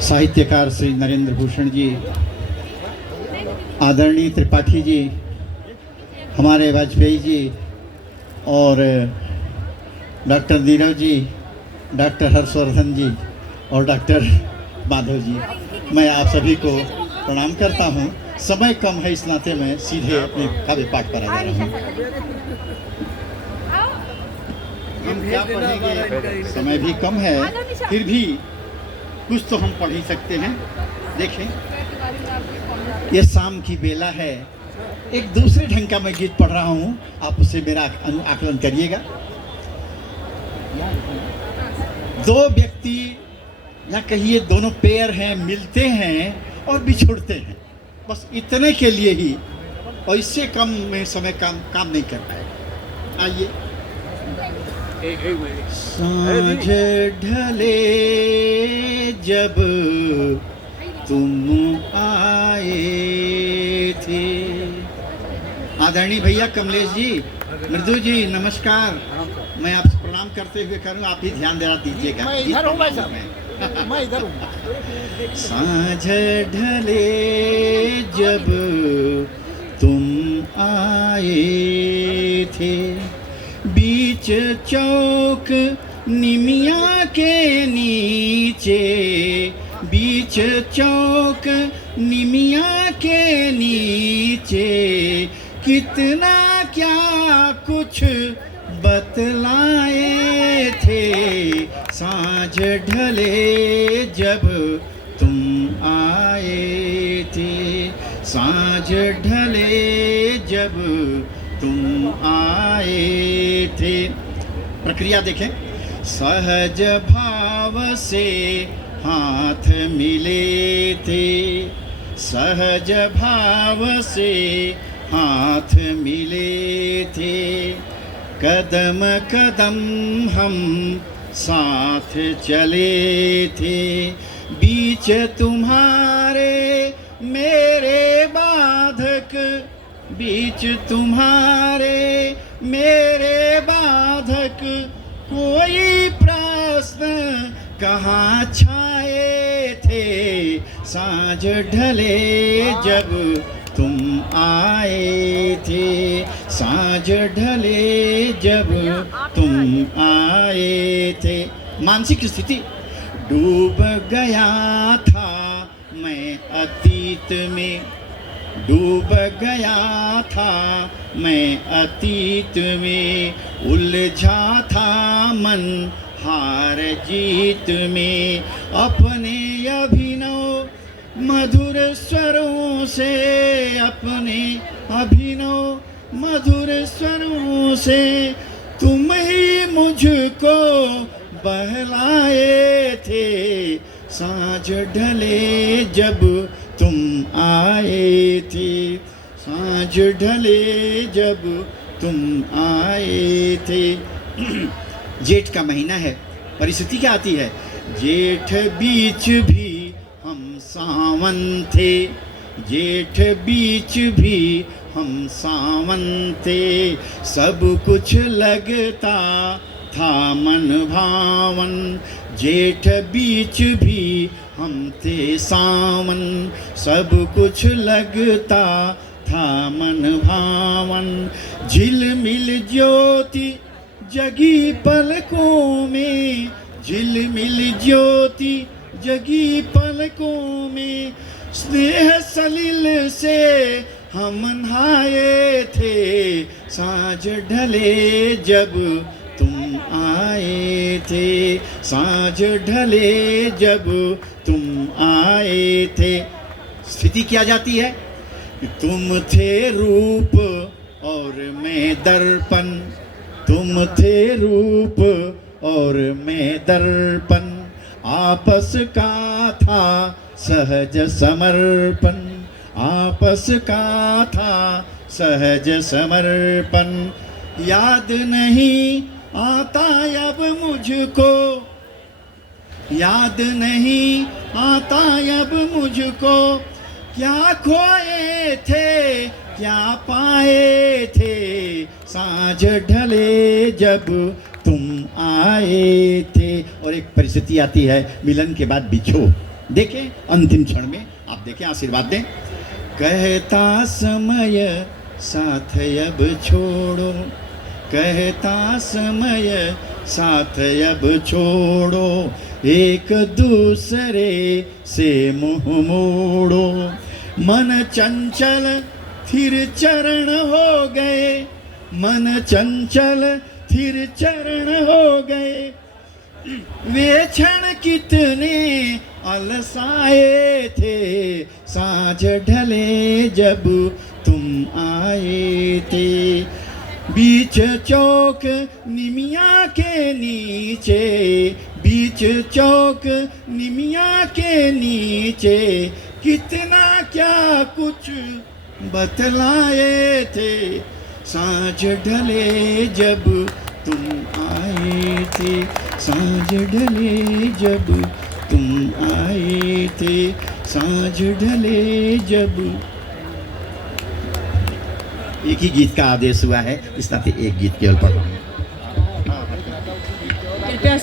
साहित्यकार श्री नरेंद्र भूषण जी, आदरणीय त्रिपाठी जी, हमारे वाजपेयी जी और डॉक्टर नीरव जी, डॉक्टर हर्षवर्धन जी और डॉक्टर माधव जी, मैं आप सभी को प्रणाम करता हूं। समय कम है, इस नाते मैं सीधे अपने काव्य पाठ पर आ जा रहा हूं। हम क्या पढ़ेंगे, समय भी कम है, फिर भी कुछ तो हम पढ़ ही सकते हैं। देखें, ये शाम की बेला है, एक दूसरे ढंग का मैं गीत पढ़ रहा हूँ, आप उससे मेरा आकलन करिएगा। दो व्यक्ति या कहिए दोनों पेयर हैं, मिलते हैं और बिछुड़ते हैं, बस इतने के लिए ही, और इससे कम में समय काम नहीं कर पाएगा। आइए। साँझ ढले जब तुम आए थे। आदरणीय भैया कमलेश जी, मृदु जी, नमस्कार। मैं आपसे प्रणाम करते हुए करूँ, आप ही ध्यान देना दीजिएगा। मैं इधर हूँ भाई साहब, मैं इधर हूँ। साँझ ढले जब तुम आए थे, बीच चौक निमिया के नीचे, बीच चौक निमिया के नीचे, कितना क्या कुछ बतलाए थे। साँझ ढले जब तुम आए थे, साँझ ढले जब तुम आए थे। प्रक्रिया देखें। सहज भाव से हाथ मिले थे, सहज भाव से हाथ मिले थे, कदम कदम हम साथ चले थे, बीच तुम्हारे मेरे बाधक, बीच तुम्हारे मेरे बाधक, कोई प्रश्न कहाँ छाए थे। साँझ ढले जब तुम आए थे, साँझ ढले जब तुम आए थे। मानसिक स्थिति। डूब गया था मैं अतीत में, डूब गया था मैं अतीत में, उलझा था मन हार जीत में, अपने अभिनव मधुर स्वरों से, अपने अभिनव मधुर स्वरों से, तुम ही मुझको बहलाए थे। साँझ ढले जब तुम आए थे, साँझ ढले जब तुम आए थे। जेठ का महीना है, परिस्थिति क्या आती है। जेठ बीच भी हम सावन थे, जेठ बीच भी हम सावन थे, सब कुछ लगता था मन भावन, जेठ बीच भी हम थे सावन, सब कुछ लगता था मन भावन। झिलमिल ज्योति जगी पलकों में, झिलमिल ज्योति जगी पलकों में, स्नेह सलिल से हम नहाए थे। साँझ ढले जब तुम आए थे, साँझ ढले जब तुम आए थे। स्थिति क्या जाती है। तुम थे रूप और मैं दर्पण, तुम थे रूप और मैं दर्पण, आपस का था सहज समर्पण, आपस का था सहज समर्पण। याद नहीं आता अब मुझको, याद नहीं आता अब मुझको, क्या खोए थे क्या पाए थे। साँझ ढले जब तुम आए थे। और एक परिस्थिति आती है, मिलन के बाद बिछो, देखें अंतिम क्षण में, आप देखें, आशीर्वाद दें। कहता समय साथ अब छोड़ो, कहता समय साथ अब छोड़ो, एक दूसरे से मुंह मोड़ो। मन चंचल थिर चरण हो गए, मन चंचल थिर चरण हो गए, वे क्षण कितने अलसाए थे, साँझ ढले जब तुम आए थे। बीच चौक निमिया के नीचे, बीच चौक निमिया के नीचे, कितना क्या कुछ बतलाए थे, साँझ ढले जब तुम आए थे, साँझ ढले जब तुम आए थे, साँझ ढले जब। एक ही गीत का आदेश हुआ है, इस नाते एक गीत केवल पढ़ रहा हूँ। कृपया